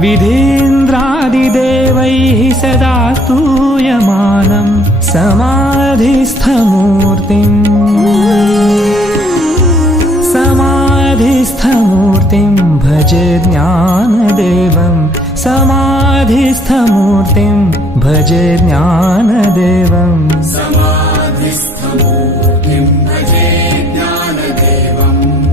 विधेन्द्रादिदेवैः सदा स्तूयमानं समाधिस्थमूर्तिम्। समाधिस्थमूर्तिं भज ज्ञानदेवं। समाधिस्थमूर्तिं भज ज्ञानदेवम् समाधिस्थमूर्तिं भज ज्ञानदेवम्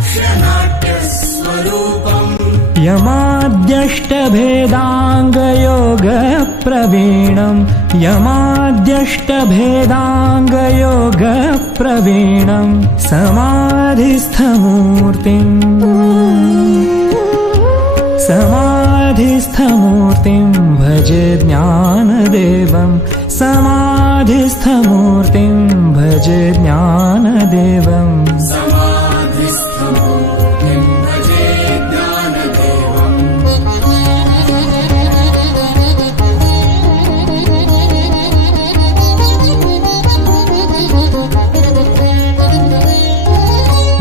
यमाद्यष्टभेदाङ्गयोगप्रवीणं यमाद्यष्टभेदाङ्गयोगप्रवीणं समाधिस्थमूर्तिम् समाधिस्थमूर्तिं भज ज्ञानदेवं। समाधिस्थमूर्तिं भज ज्ञानदेवम्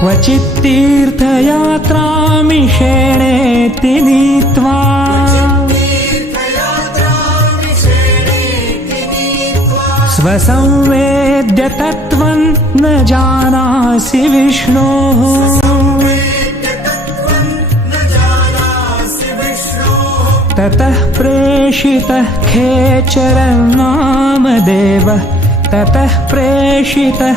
क्वचित्तीर्थयात्रामिषेणेति नीत्वा स्वसंवेद्य तत्त्वं न जानासि विष्णोः ततः प्रेषितः खेचरं नामदेवः ततः प्रेषितः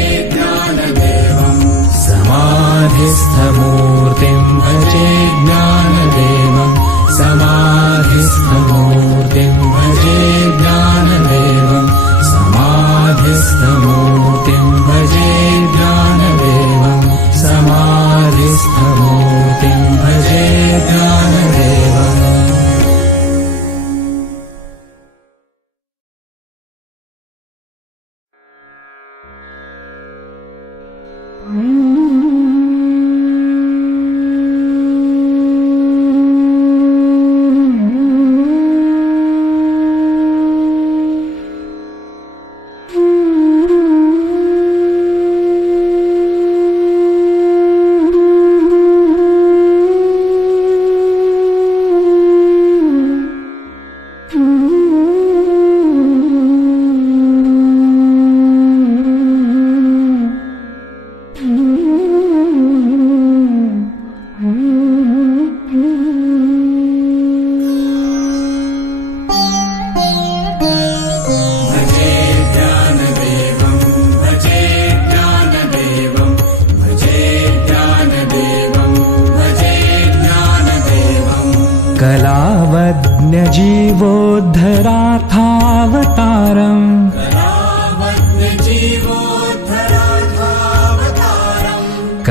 समाधिस्थमूर्तिं भजे ज्ञानदेवं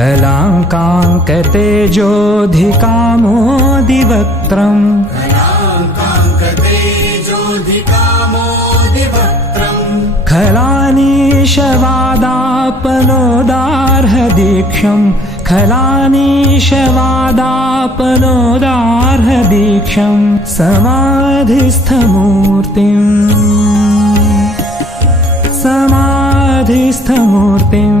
कलाङ्काङ्कतेजोऽधिकामोदिवक्त्रम् खलानीशवादापनोदार्हदीक्षम् खलानीशवादापनोदार्हदीक्षम् समाधिस्थमूर्तिम्। समाधिस्थमूर्तिं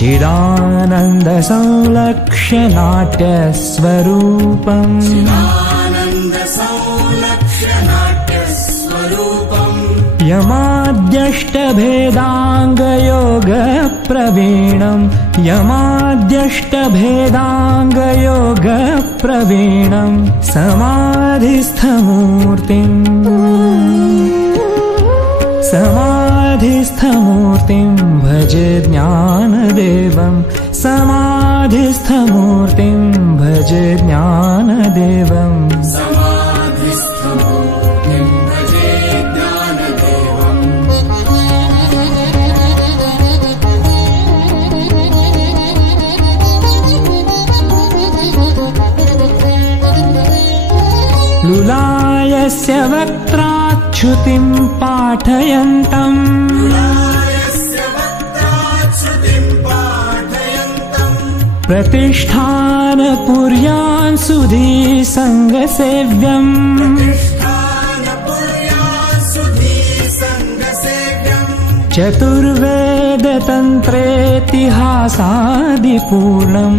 शङ्खचक्रादिभिर्भाविताङ्गम् चिदानन्दसंलक्ष्य नाट्यस्वरूपम् आनन्दसंलक्ष्य नाट्यस्वरूपम् यमाद्यष्टभेदाङ्गयोगप्रवीणम् यमाद्यष्टभेदाङ्गयोगप्रवीणम् समाधिस्थमूर्तिम् समाधिस्थमूर्तिं भजे ज्ञानदेवं। समाधिस्थमूर्तिं भजे ज्ञानदेवम् लुलायस्य वक्त्राच्छ्रुतिं वक्त्राच्छ्रुतिम् पाठयन्तम् प्रतिष्ठानपुर्यान् सुधी सङ्गसेव्यम् चतुर्वेदतन्त्रेतिहासादिपूर्णम्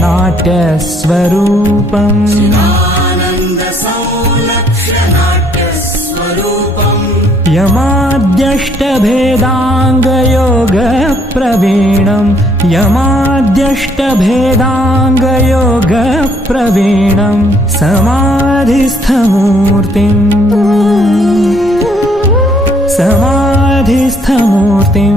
नाट्यस्वरूपम् यमाद्यष्टभेदाङ्गयोगप्रवीणम् यमाद्यष्टभेदाङ्गयोगप्रवीणम् समाधिस्थमूर्तिम् समाधिस्थमूर्तिं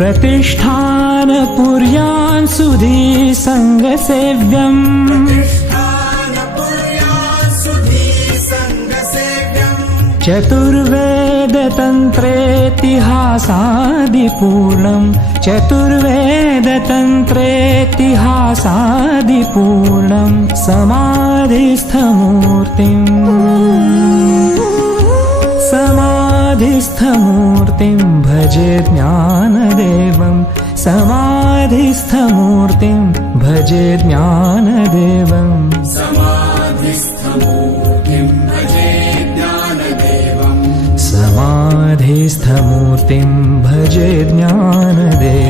प्रतिष्ठानपुर्यान् सुधी सङ्गसेव्यम्। चतुर्वेदतन्त्रेतिहासादिपूर्णम्। चतुर्वेदतन्त्रेतिहासादिपूर्णम्। समाधिस्थमूर्तिम् समाधिस्थमूर्तिं भजे ज्ञानदेवं। समाधिस्थमूर्तिं भजे ज्ञानदेवम् समाधिस्थमूर्तिं भजे ज्ञानदेवम् समाधिस्थमूर्तिं भजे ज्ञानदेवम्